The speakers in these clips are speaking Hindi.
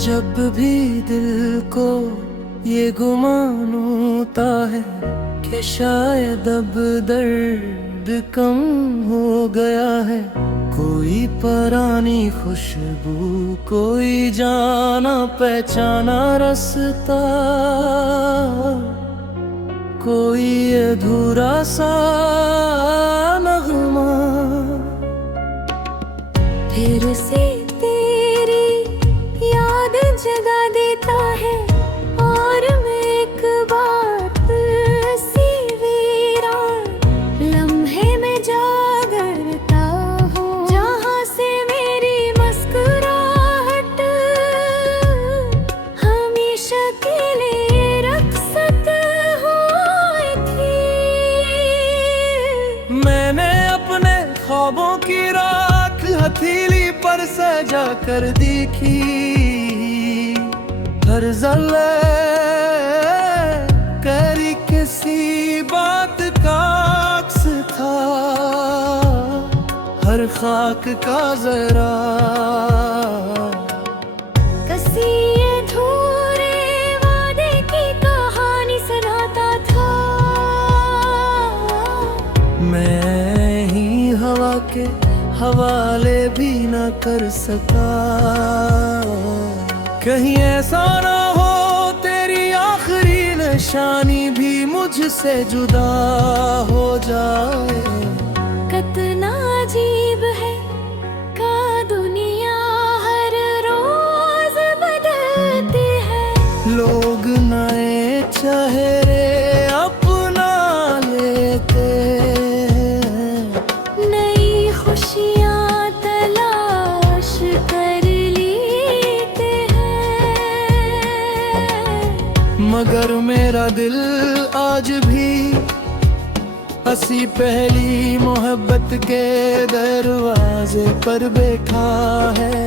जब भी दिल को ये गुमान होता है कि शायद अब दर्द कम हो गया है, कोई पुरानी खुशबू, कोई जाना पहचाना रास्ता, कोई अधूरा सा नगमा फिर से तेरी याद जगा देता है। और मैं एक बात सी वीरान लम्हे में जागरता हूँ, जहाँ से मेरी मुस्कुराहट हमेशा के लिए रुखसत हुई थी। मैंने अपने ख्वाबों की राख हथेली पर सजा कर देखी, हर ज़ले करी किसी बात का अक्स था, हर खाक का जरा कसी अधूरे वादे की कहानी सुनाता था। मैं ही हवा के हवाले भी न कर सका, कहीं ऐसा ना हो तेरी आखिरी निशानी भी मुझसे जुदा हो जाए। कितना अजीब है का दुनिया हर रोज बदलती है। लोग नए चेहरे अपना लेते हैं, नई खुशियाँ तलाश कर लेते हैं, मगर मेरा दिल आज भी हंसी पहली मोहब्बत के दरवाजे पर बैठा है,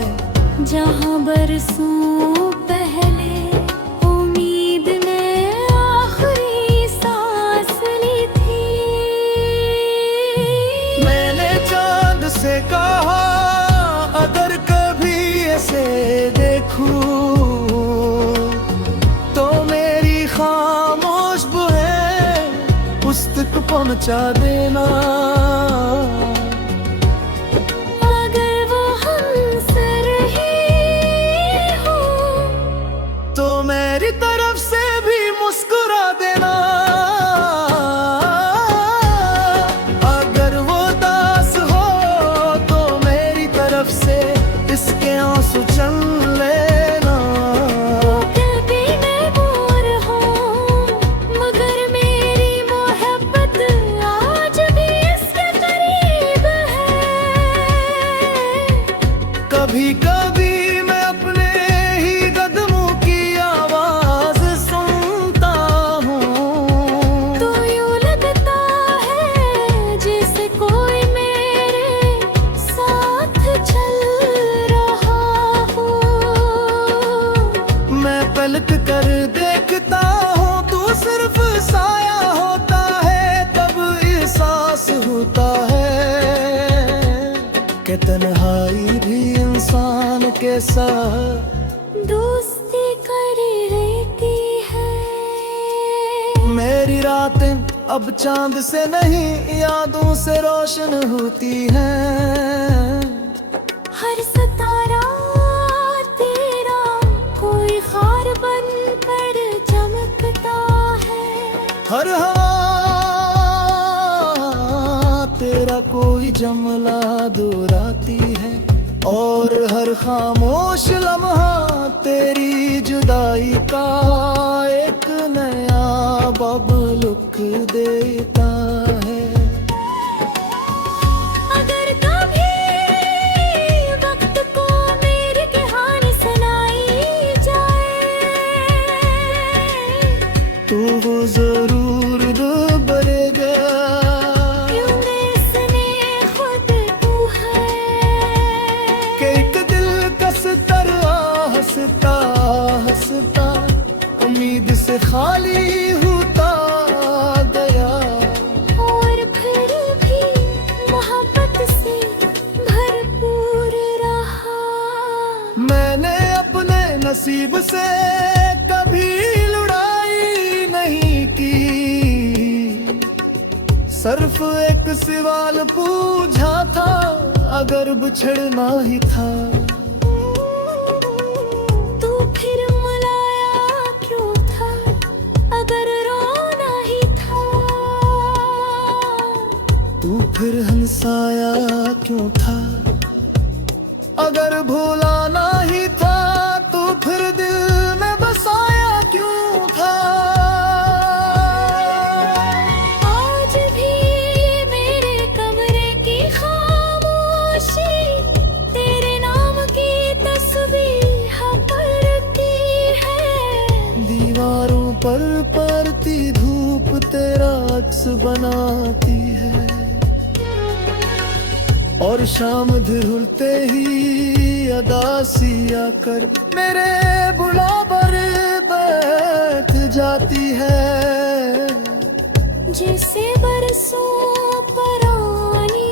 जहाँ बरसों पहले उम्मीद ने आखिरी सांस ली थी। मैंने चांद से कहा अगर कभी ऐसे देखूं तो मेरी खामोश बुहें उस तक पहुंचा देना। अगर वो हमसे रही हो तो मेरी तरफ से भी मुस्कुरा देना। अगर वो दास हो तो मेरी तरफ से इसके आंसू चल लेना। कभी मैं दूर हूँ मगर मेरी मोहब्बत आज भी इसके करीब है। कभी कभी मैं अपने ही कदमों की आवाज सुनता हूँ, तो यूं लगता है जैसे कोई मेरे साथ चल रहा हो। मैं पलट कर देखता हूँ तू सिर्फ साया होता है, तब एहसास होता है कि तन्हाई भी इंसान के साथ दोस्ती कर लेती है। मेरी रातें अब चांद से नहीं यादों से रोशन होती हैं। हर सितारा तेरा कोई खार बन कर चमकता है, हर हवा तेरा कोई जमला दोहराती है, और हर खामोश लम्हा तेरी जुदाई का एक नया बबलुक देता है। अगर कभी वक्त को मेरी कहानी सुनाई जाए तू वो जरूर दोबारा यूं इसने खुद तू है। कि एक दिल कसता हंसता हंसता उम्मीद से खाली होता गया। सिर्फ एक सवाल पूछा था, अगर बिछड़ना ही था तू फिर मुलाया क्यों था, अगर रोना ही था। तू फिर हंसाया क्यों था, अगर भुलाना ही था। तू फिर दिल में बसाया क्यों था। आज भी मेरे कमरे की खामोशी तेरे नाम की तस्वीर पढ़ती है। दीवारों पर पड़ती धूप तेरा अक्स बनाती है, और शाम ढलते ही अदासी आकर मेरे बुलावर बैठ जाती है। जैसे बरसों पुरानी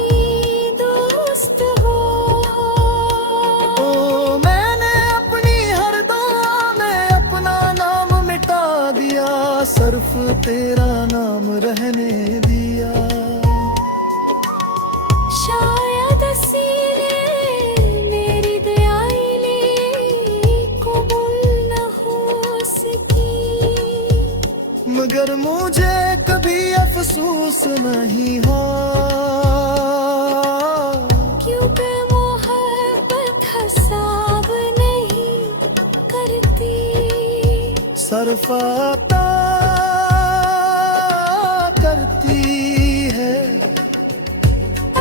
दोस्त हो। ओ मैंने अपनी हर दुआ में अपना नाम मिटा दिया, सिर्फ तेरा नाम रहने दिया। शायद इसीलिए मेरी दयाली कबूल न हो सकी, मगर मुझे कभी अफसोस नहीं हुआ, क्योंकि मोहब्बत हिसाब नहीं करती। सरफाता करती है।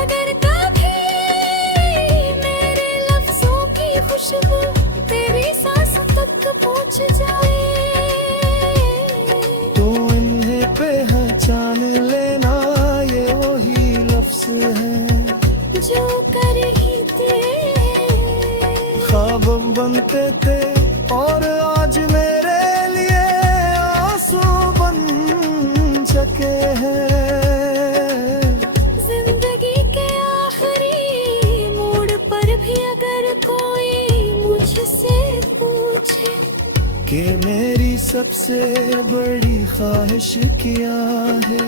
अगर कभी मेरे लफ्जों की खुशबू तेरी सांस तक पहुंच जाए, तो इन्हें पहचान लेना, ये वही लफ्ज हैं जो कर ही थे ख्वाब बनते थे, और आज मेरे लिए आंसू बन चुके हैं। जिंदगी के आखिरी मोड़ पर भी अगर कोई मुझसे पूछे कि मेरी सबसे बड़ी ख्वाहिश क्या है,